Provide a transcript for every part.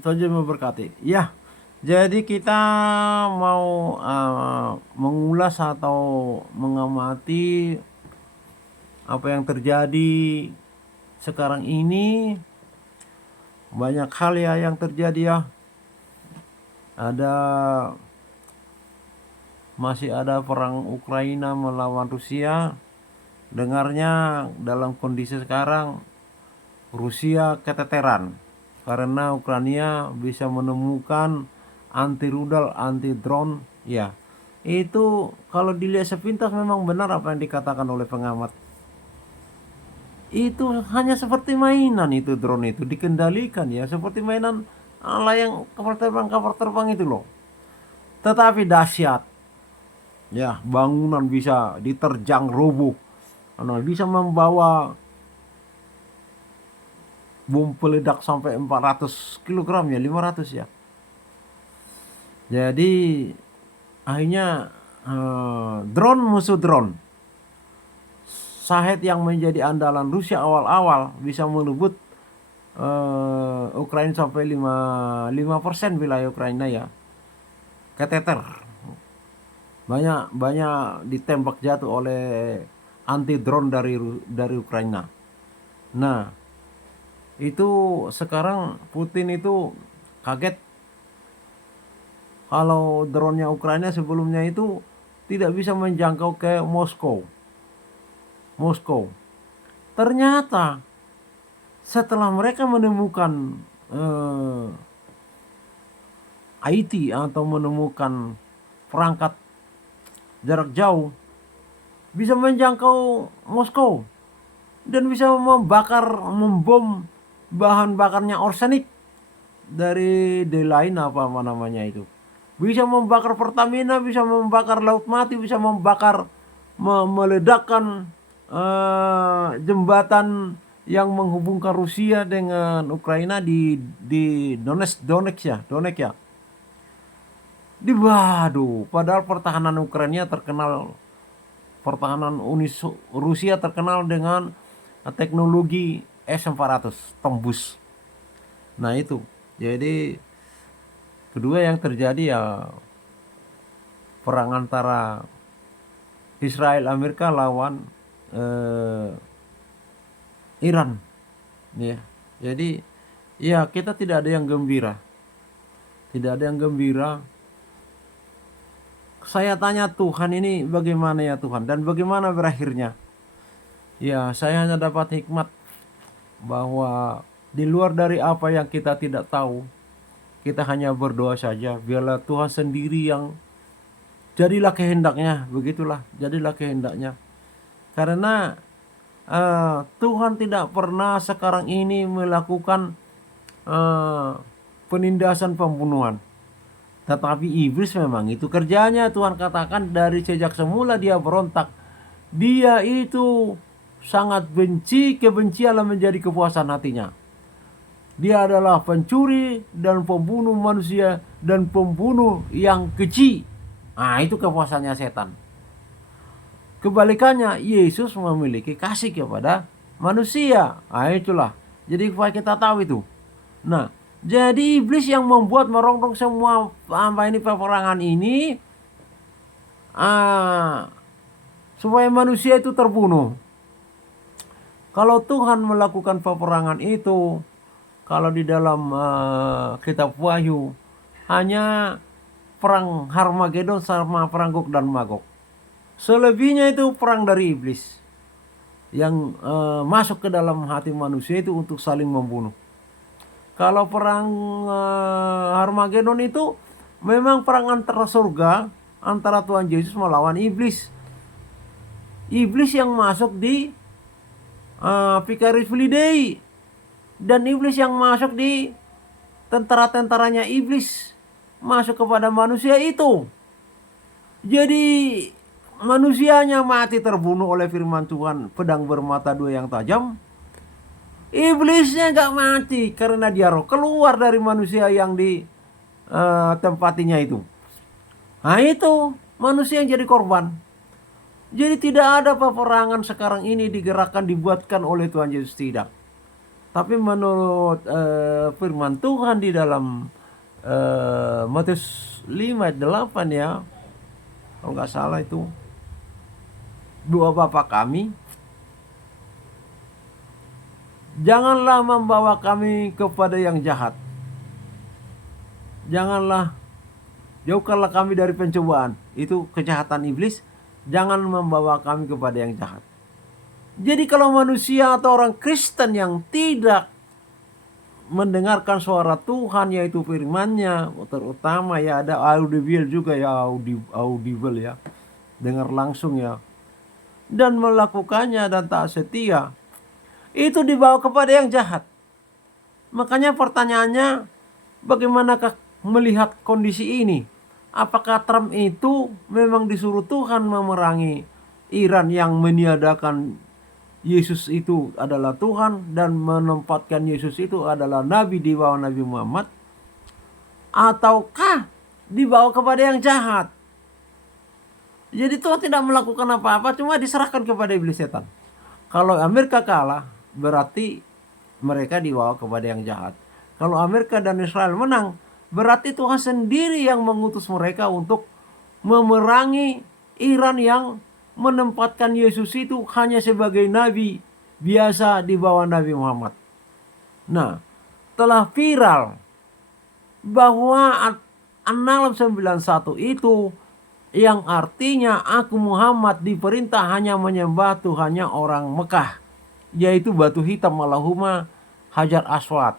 Tuhan memberkati. Ya, jadi kita mau mengulas atau mengamati apa yang terjadi sekarang ini. Banyak hal ya yang terjadi ya. Ada masih ada perang Ukraina melawan Rusia. Dengarnya dalam kondisi sekarang Rusia keteteran karena Ukraina bisa menemukan anti rudal, anti drone. Ya, itu kalau dilihat sepintas memang benar apa yang dikatakan oleh pengamat. Itu hanya seperti mainan, itu drone itu dikendalikan ya seperti mainan ala yang kapal terbang itu loh. Tetapi dahsyat ya, bangunan bisa diterjang roboh, bisa membawa bom peledak sampai 400 kilogram ya, 500 ya. Jadi akhirnya drone musuh drone. Shahed yang menjadi andalan Rusia awal-awal bisa merebut Ukraina sampai 5% wilayah Ukraina ya. Keteter. Banyak banyak ditembak jatuh oleh anti drone dari Ukraina. Nah, itu sekarang Putin itu kaget kalau drone-nya Ukraina sebelumnya itu tidak bisa menjangkau ke Moskow. Ternyata setelah mereka menemukan IT atau menemukan perangkat jarak jauh bisa menjangkau Moskow dan bisa membom bahan bakarnya arsenik dari lain apa namanya itu. Bisa membakar Pertamina, bisa membakar Laut Mati, bisa membakar meledakkan jembatan yang menghubungkan Rusia dengan Ukraina di Donetsk ya. Di Waduh, padahal pertahanan Ukraina terkenal, pertahanan Rusia terkenal dengan teknologi S-400 tembus. Nah itu, jadi kedua yang terjadi ya perang antara Israel Amerika lawan Iran, ya. Jadi ya kita tidak ada yang gembira, tidak ada yang gembira. Saya tanya Tuhan, ini bagaimana ya Tuhan, dan bagaimana berakhirnya? Ya, saya hanya dapat hikmat bahwa di luar dari apa yang kita tidak tahu, kita hanya berdoa saja. Biarlah Tuhan sendiri yang jadilah kehendaknya, begitulah, jadilah kehendaknya. Karena Tuhan tidak pernah sekarang ini melakukan penindasan pembunuhan. Tetapi iblis memang itu kerjanya. Tuhan katakan dari sejak semula dia berontak. Dia itu sangat benci, kebencianlah menjadi kepuasan hatinya. Dia adalah pencuri dan pembunuh manusia dan pembunuh yang keji. Nah, itu kepuasannya setan. Kebalikannya, Yesus memiliki kasih kepada manusia. Nah, itulah. Jadi supaya kita tahu itu. Nah, jadi iblis yang membuat merongrong semua peperangan ini supaya manusia itu terbunuh. Kalau Tuhan melakukan peperangan itu, kalau di dalam kitab Wahyu hanya perang Harmagedon sama perang Gog dan Magog. Selebihnya itu perang dari iblis yang masuk ke dalam hati manusia itu untuk saling membunuh. Kalau perang Harmagedon itu memang perang antara surga, antara Tuhan Yesus melawan iblis. Iblis yang masuk di Vicarious Filidei, dan iblis yang masuk di tentara-tentaranya iblis masuk kepada manusia itu. Jadi manusianya mati terbunuh oleh firman Tuhan, pedang bermata dua yang tajam. Iblisnya gak mati karena dia roh keluar dari manusia yang ditempatinya itu. Nah itu manusia yang jadi korban. Jadi tidak ada peperangan sekarang ini digerakkan, dibuatkan oleh Tuhan Yesus, tidak. Tapi menurut firman Tuhan di dalam Matius 5 ayat 8 ya, kalau nggak salah itu, doa Bapa kami, janganlah membawa kami kepada yang jahat. Jauhkanlah kami dari pencobaan. Itu kejahatan iblis. Jangan membawa kami kepada yang jahat. Jadi kalau manusia atau orang Kristen yang tidak mendengarkan suara Tuhan, yaitu firman-Nya, terutama ya ada audible juga ya, audible ya, dengar langsung ya, dan melakukannya dan tak setia, itu dibawa kepada yang jahat. Makanya pertanyaannya, bagaimanakah melihat kondisi ini? Apakah Trump itu memang disuruh Tuhan memerangi Iran yang meniadakan Yesus itu adalah Tuhan dan menempatkan Yesus itu adalah Nabi di bawah Nabi Muhammad? Ataukah dibawa kepada yang jahat? Jadi Tuhan tidak melakukan apa-apa, cuma diserahkan kepada iblis setan. Kalau Amerika kalah, berarti mereka dibawa kepada yang jahat. Kalau Amerika dan Israel menang, berarti Tuhan sendiri yang mengutus mereka untuk memerangi Iran yang menempatkan Yesus itu hanya sebagai nabi biasa di bawah Nabi Muhammad. Nah, telah viral bahwa An-Nahl 91 itu yang artinya aku Muhammad diperintah hanya menyembah Tuhannya orang Mekah, yaitu batu hitam Allahumma Hajar Aswad.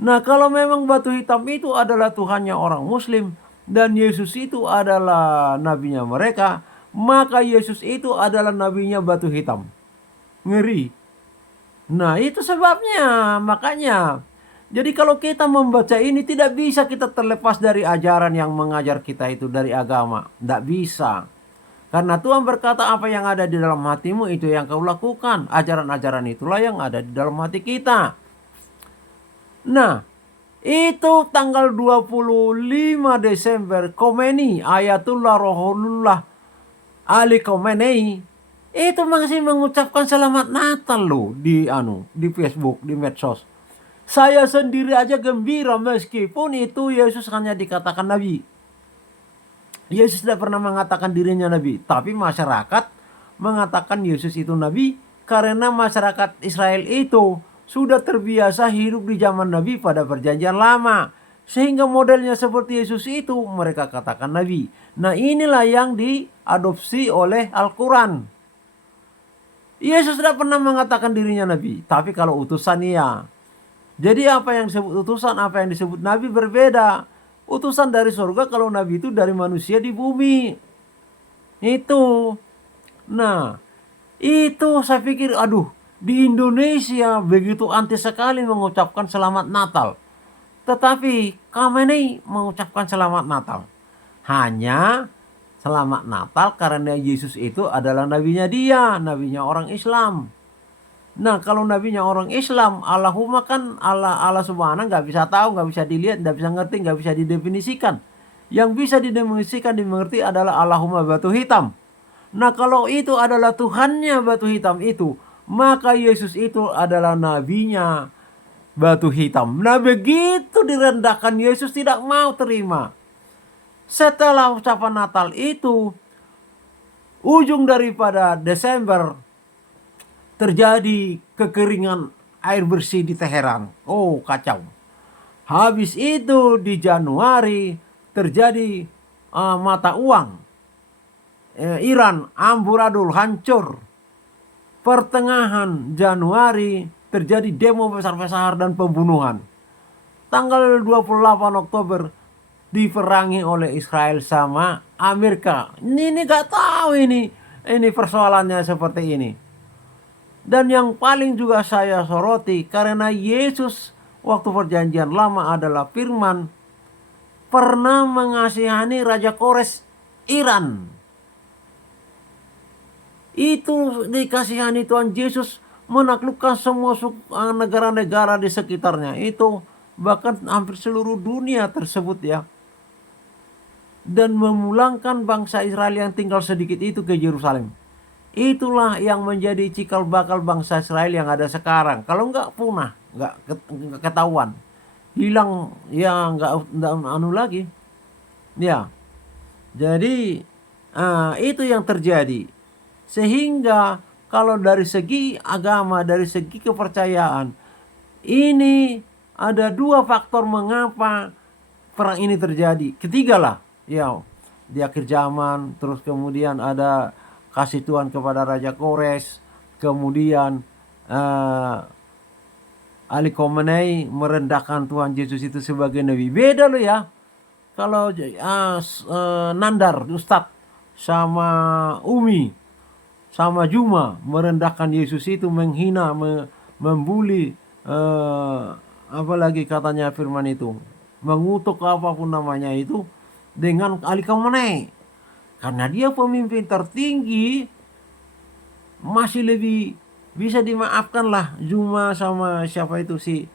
Nah, kalau memang batu hitam itu adalah Tuhannya orang Muslim dan Yesus itu adalah nabinya mereka, maka Yesus itu adalah nabinya batu hitam. Ngeri. Nah, itu sebabnya. Makanya, jadi kalau kita membaca ini tidak bisa kita terlepas dari ajaran yang mengajar kita itu dari agama. Tidak bisa. Karena Tuhan berkata apa yang ada di dalam hatimu itu yang kau lakukan. Ajaran-ajaran itulah yang ada di dalam hati kita. Nah, itu tanggal 25 Desember Khomeini, Ayatullah Ruhollah Ali Khomeini itu masih mengucapkan selamat Natal loh di Facebook, di medsos. Saya sendiri aja gembira meskipun itu Yesus hanya dikatakan nabi. Yesus tidak pernah mengatakan dirinya nabi, tapi masyarakat mengatakan Yesus itu nabi karena masyarakat Israel itu sudah terbiasa hidup di zaman nabi pada perjanjian lama. Sehingga modelnya seperti Yesus itu mereka katakan nabi. Nah, inilah yang diadopsi oleh Al-Quran. Yesus tidak pernah mengatakan dirinya nabi. Tapi kalau utusan iya. Jadi apa yang disebut utusan, apa yang disebut nabi berbeda. Utusan dari surga, kalau nabi itu dari manusia di bumi. Itu. Nah, itu saya pikir di Indonesia begitu anti sekali mengucapkan selamat Natal. Tetapi Khomeini mengucapkan selamat Natal. Hanya selamat Natal karena Yesus itu adalah nabinya dia, nabinya orang Islam. Nah, kalau nabinya orang Islam, Allahumma kan Allah subhanahu nggak bisa tahu, nggak bisa dilihat, nggak bisa ngerti, nggak bisa didefinisikan. Yang bisa didefinisikan, dimengerti adalah Allahumma batu hitam. Nah, kalau itu adalah Tuhannya batu hitam itu, maka Yesus itu adalah nabinya batu hitam. Nah, begitu direndahkan, Yesus tidak mau terima. Setelah ucapan Natal itu, ujung daripada Desember terjadi kekeringan air bersih di Teheran. Oh, kacau. Habis itu di Januari terjadi mata uang Iran amburadul, hancur. Pertengahan Januari terjadi demo besar-besar dan pembunuhan. Tanggal 28 Oktober diperangi oleh Israel sama Amerika. Ini gak tahu ini persoalannya seperti ini. Dan yang paling juga saya soroti, karena Yesus waktu perjanjian lama adalah firman, pernah mengasihani Raja Kores Iran. Itu dikasihani Tuhan Yesus menaklukkan semua negara-negara di sekitarnya. Itu bahkan hampir seluruh dunia tersebut ya. Dan memulangkan bangsa Israel yang tinggal sedikit itu ke Yerusalem. Itulah yang menjadi cikal bakal bangsa Israel yang ada sekarang. Kalau enggak punah. nggak ketahuan, hilang ya, nggak anu lagi, ya. Jadi itu yang terjadi. Sehingga kalau dari segi agama, dari segi kepercayaan, ini ada dua faktor mengapa perang ini terjadi. Ketiga lah, ya, di akhir zaman, terus kemudian ada kasih Tuhan kepada Raja Kores, kemudian Ali Khamenei merendahkan Tuhan Yesus itu sebagai nabi. Beda loh ya. Kalau Nandar Ustadz sama Umi sama Juma merendahkan Yesus itu, menghina, membuli, apalagi katanya firman itu, mengutuk apapun namanya itu dengan Ali Khamenei. Karena dia pemimpin tertinggi, masih lebih bisa dimaafkan lah Juma sama siapa itu, si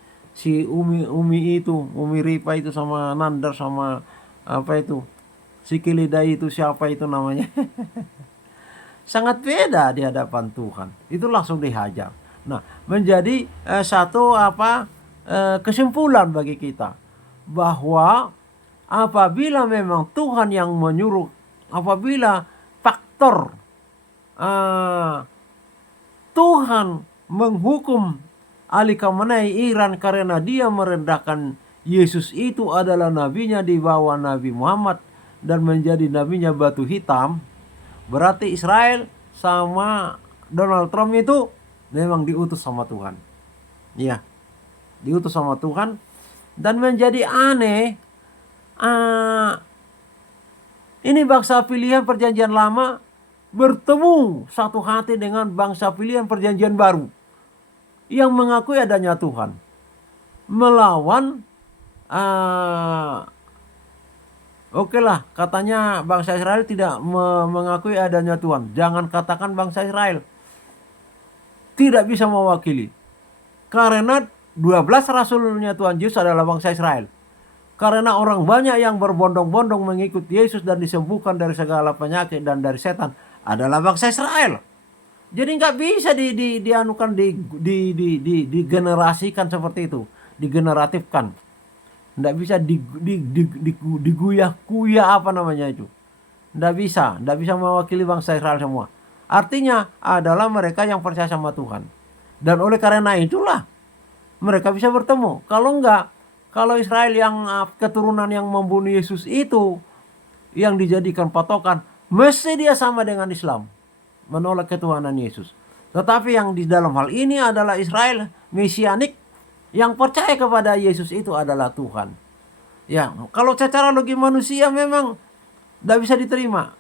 Umi itu, Umi Ripa itu, sama Nandar sama apa itu, si Kilidai itu, siapa itu namanya. Sangat beda di hadapan Tuhan. Itu langsung dihajar. Nah, menjadi satu kesimpulan bagi kita bahwa apabila memang Tuhan yang menyuruh, apabila faktor Tuhan menghukum Ali Khamenei Iran karena dia merendahkan Yesus itu adalah nabinya di bawah Nabi Muhammad dan menjadi nabinya batu hitam, berarti Israel sama Donald Trump itu memang diutus sama Tuhan. Ya, diutus sama Tuhan. Dan menjadi aneh, ini bangsa pilihan perjanjian lama bertemu satu hati dengan bangsa pilihan perjanjian baru yang mengakui adanya Tuhan, melawan oke lah, katanya bangsa Israel tidak mengakui adanya Tuhan. Jangan katakan bangsa Israel tidak bisa mewakili, karena 12 rasulnya Tuhan Yesus adalah bangsa Israel. Karena orang banyak yang berbondong-bondong mengikut Yesus dan disembuhkan dari segala penyakit dan dari setan adalah bangsa Israel. Jadi nggak bisa digenerasikan seperti itu, digeneratifkan. Nggak bisa diguyah-kuyah apa namanya itu. Nggak bisa mewakili bangsa Israel semua. Artinya adalah mereka yang percaya sama Tuhan. Dan oleh karena itulah mereka bisa bertemu. Kalau enggak, kalau Israel yang keturunan yang membunuh Yesus itu yang dijadikan patokan, mesti dia sama dengan Islam, menolak ketuhanan Yesus. Tetapi yang di dalam hal ini adalah Israel mesianik yang percaya kepada Yesus itu adalah Tuhan. Ya, kalau secara logi manusia memang tidak bisa diterima.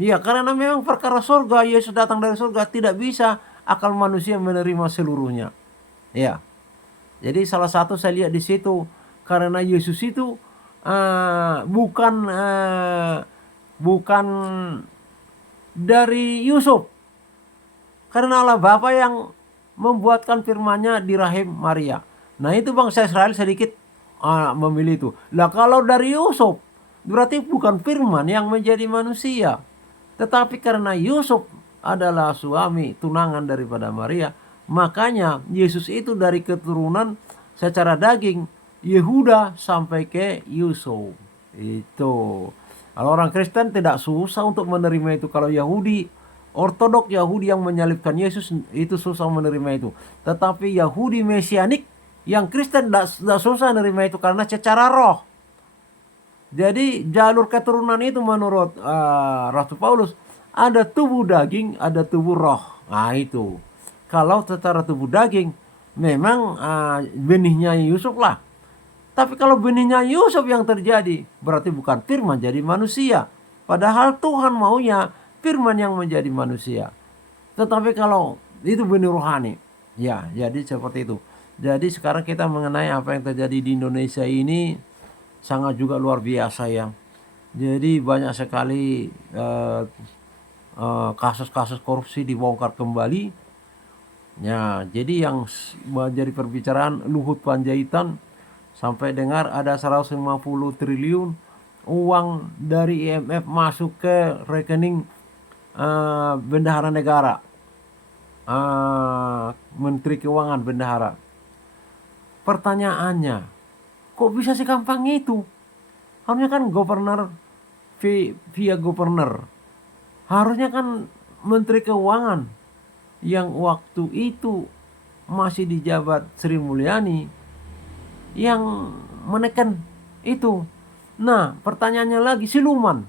Ya, karena memang perkara surga, Yesus datang dari surga, tidak bisa akal manusia menerima seluruhnya. Ya, jadi salah satu saya lihat di situ, karena Yesus itu bukan dari Yusuf, karena Allah Bapa yang membuatkan firman-Nya di rahim Maria. Nah, itu bangsa Israel sedikit memilih itu. Lah kalau dari Yusuf, berarti bukan firman yang menjadi manusia, tetapi karena Yusuf adalah suami tunangan daripada Maria, makanya Yesus itu dari keturunan secara daging Yehuda sampai ke Yusuf. Itu. Kalau orang Kristen tidak susah untuk menerima itu. Kalau Yahudi, Ortodok Yahudi yang menyalibkan Yesus itu susah menerima itu. Tetapi Yahudi Mesianik yang Kristen tidak susah menerima itu karena secara roh. Jadi jalur keturunan itu menurut Rasul Paulus ada tubuh daging, ada tubuh roh. Nah itu. Kalau secara tubuh daging memang benihnya Yusuf lah. Tapi kalau benihnya Yusuf yang terjadi, berarti bukan firman jadi manusia. Padahal Tuhan maunya firman yang menjadi manusia. Tetapi kalau itu benih rohani, ya jadi seperti itu. Jadi sekarang kita mengenai apa yang terjadi di Indonesia ini sangat juga luar biasa ya. Jadi banyak sekali kasus-kasus korupsi dibongkar kembali. Ya, jadi yang menjadi perbicaraan Luhut Panjaitan sampai dengar ada 150 triliun uang dari IMF masuk ke rekening bendahara negara, Menteri Keuangan bendahara. pertanyaannya, kok bisa segampang itu? Harusnya kan gubernur via gubernur. Harusnya kan Menteri Keuangan yang waktu itu masih di jabat Sri Mulyani yang menekan itu. Nah, pertanyaannya lagi, siluman.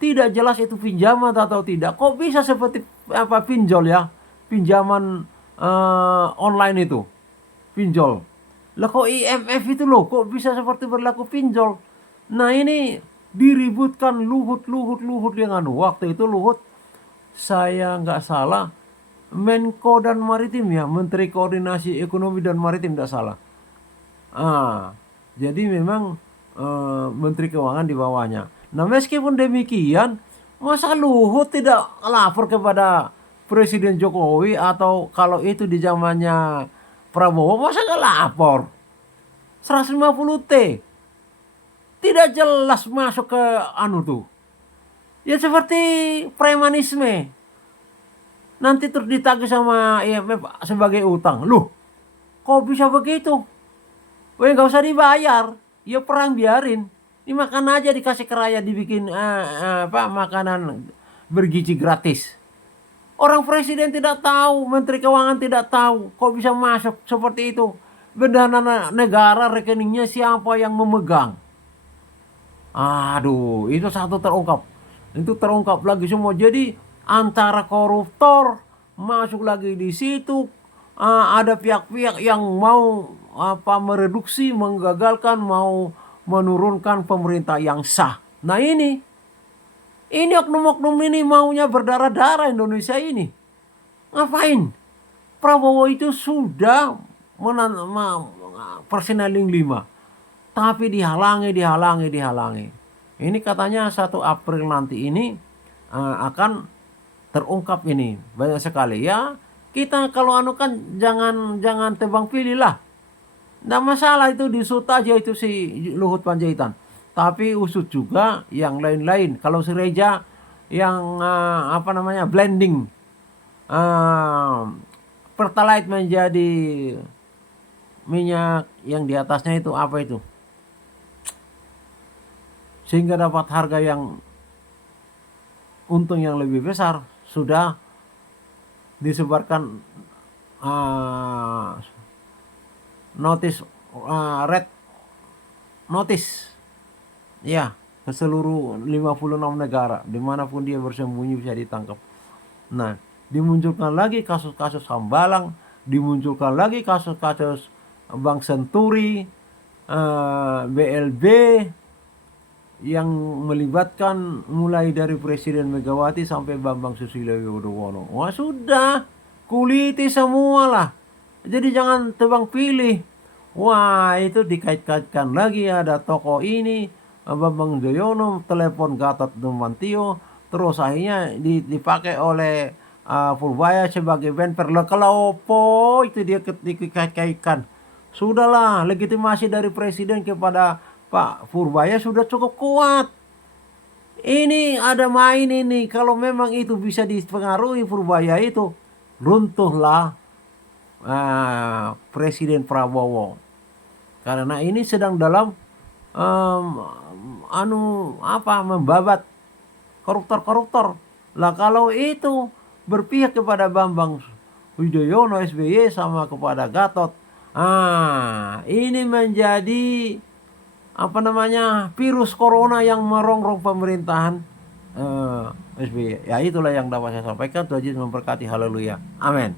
Tidak jelas itu pinjaman atau tidak. Kok bisa seperti apa pinjol ya? Pinjaman online itu. Pinjol. Lah kok IMF itu loh, kok bisa seperti berlaku pinjol? Nah, ini diributkan Luhut yang waktu itu Luhut, saya nggak salah, Menko dan Maritim ya, Menteri Koordinasi Ekonomi dan Maritim nggak salah. Jadi memang Menteri Keuangan di bawahnya. Nah, meskipun demikian, masa Luhut tidak lapor kepada Presiden Jokowi, atau kalau itu di zamannya Prabowo, masa nggak lapor? 150 T. Tidak jelas masuk ke tuh. Ya seperti premanisme. Nanti terus ditagih sama IMF sebagai utang. Loh, kok bisa begitu? Weh, nggak usah dibayar. Ya perang biarin. Ini makan aja, dikasih keraya, dibikin makanan bergizi gratis. Orang presiden tidak tahu, Menteri Keuangan tidak tahu, kok bisa masuk seperti itu. Bendahara negara, rekeningnya siapa yang memegang? Aduh, itu satu terungkap. Itu terungkap lagi semua. Jadi antara koruptor masuk lagi di situ, ada pihak-pihak yang mau mereduksi, menggagalkan, mau menurunkan pemerintah yang sah. Nah, ini oknum-oknum ini maunya berdarah-darah Indonesia ini. Ngapain? Prabowo itu sudah perseneling 5. Tapi dihalangi. Ini katanya 1 April nanti ini akan terungkap ini. Banyak sekali ya. Kita kalau kan jangan tebang pilih lah. Nggak masalah, itu disut aja itu si Luhut Panjaitan. Tapi usut juga yang lain-lain. Kalau si Reja yang blending Pertalite menjadi minyak yang di atasnya itu apa itu, sehingga dapat harga yang untung yang lebih besar, sudah disebarkan notice, red notice ya, ke seluruh 56 negara, dimanapun dia bersembunyi bisa ditangkap. Nah, dimunculkan lagi kasus-kasus Hambalang, dimunculkan lagi kasus-kasus Bank Senturi, BLB, yang melibatkan mulai dari Presiden Megawati sampai Bambang Susilo Yudhoyono. Wah, sudah kuliti semua lah. Jadi jangan tebang pilih. Wah, itu dikait-kaitkan lagi, ada tokoh ini, Bambang Yudhoyono telepon Gatot Nurmantio, terus akhirnya dipakai oleh Purbaya sebagai benper. Kalau opo itu dia dikait-kaitkan. Sudahlah, legitimasi dari presiden kepada Pak Purbaya sudah cukup kuat. Ini ada main ini. Kalau memang itu bisa dipengaruhi Purbaya itu, runtuhlah Presiden Prabowo. Karena ini sedang dalam membabat koruptor-koruptor. Lah kalau itu berpihak kepada Bambang Yudhoyono, SBY, sama kepada Gatot, ini menjadi virus corona yang merongrong pemerintahan SBY. Ya, itulah yang dapat saya sampaikan. Tuhan Yesus memberkati. Haleluya. Amin.